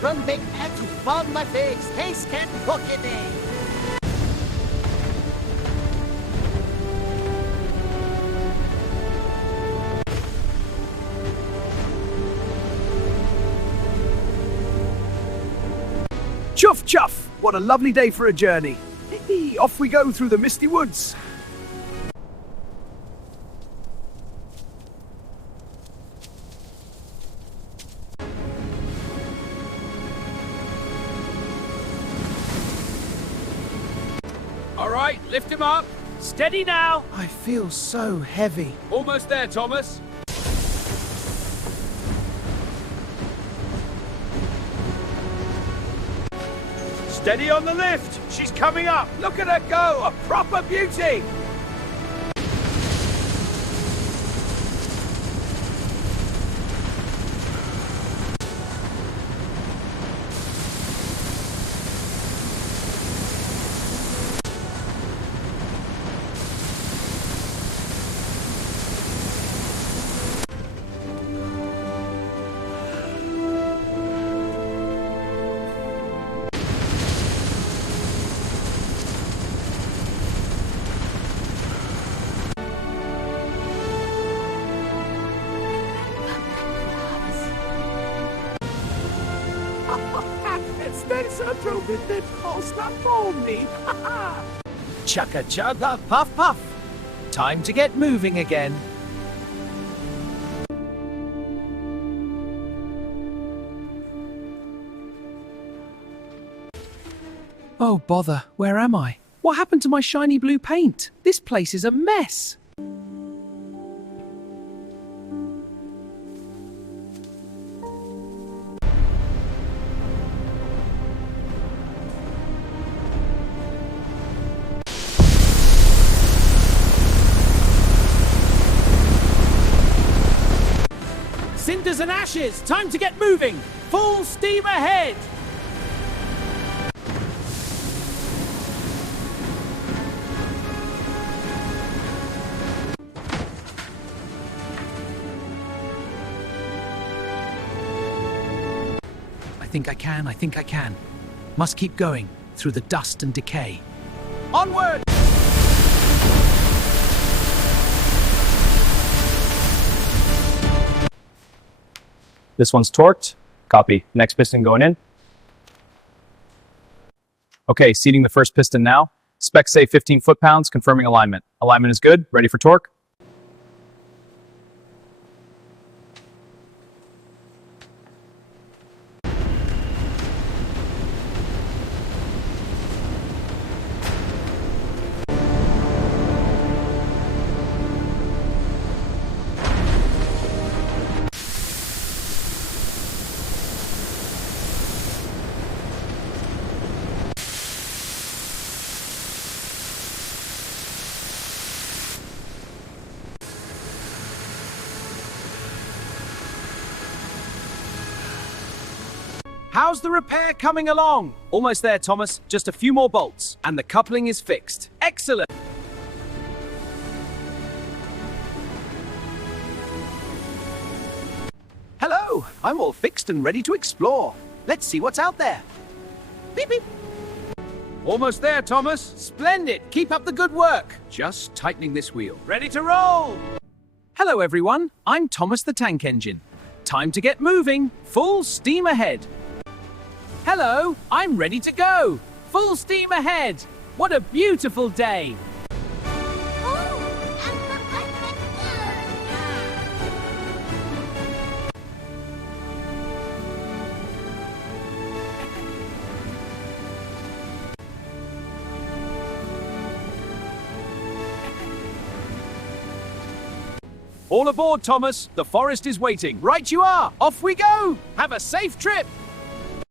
From big head to bald my face, taste can cook in me. Chuff, chuff! What a lovely day for a journey. Off we go through the misty woods. All right, lift him up. Steady now. I feel so heavy. Almost there, Thomas. Steady on the lift. She's coming up. Look at her go. A proper beauty. Chugga chugga puff puff. Time to get moving again. Oh bother, where am I? What happened to my shiny blue paint? This place is a mess. Cinders and ashes. Time to get moving. Full steam ahead. I think I can. Must keep going through the dust and decay. Onward. This one's torqued. Copy. Next piston going in. Okay, seating the first piston now. Specs say 15 foot-pounds, confirming alignment. Alignment is good. Ready for torque. How's the repair coming along? Almost there, Thomas. Just a few more bolts, and the coupling is fixed. Excellent. Hello, I'm all fixed and ready to explore. Let's see what's out there. Beep beep. Almost there, Thomas. Splendid. Keep up the good work. Just tightening this wheel. Ready to roll. Hello everyone, I'm Thomas the Tank Engine. Time to get moving. Full steam ahead. Hello, I'm ready to go. Full steam ahead. What a beautiful day. All aboard, Thomas. The forest is waiting. Right you are. Off we go. Have a safe trip.